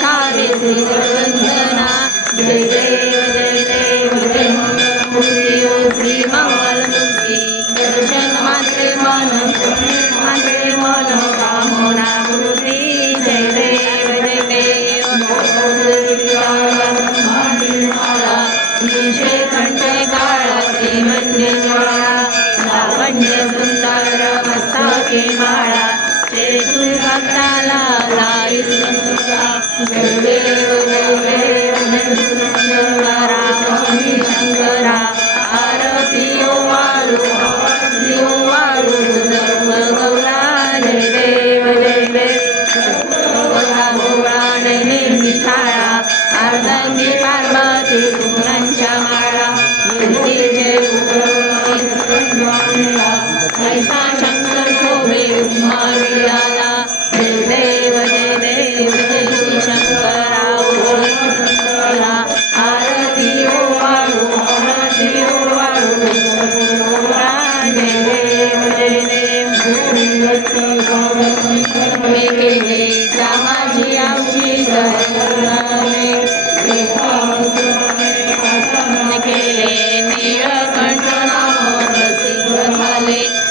विशावे श्रीवंदना जय देव जय देव जय मंगलमूर्ती ओ श्री मंगलमूर्ती दर्शन मात्रे मन कामना पूर्ती जय देव जय देव निशे कंठे काळाची म्हणजे माळा लावण्य सुंदर मस्तके माळा शेतू भक्ताला लाई देव शंकरा शंकरा आरती वाळू गौरा जय देव जय देव गोळा नैनी शाळा अर्धांगी पार्वती फुलांच्या माळा जय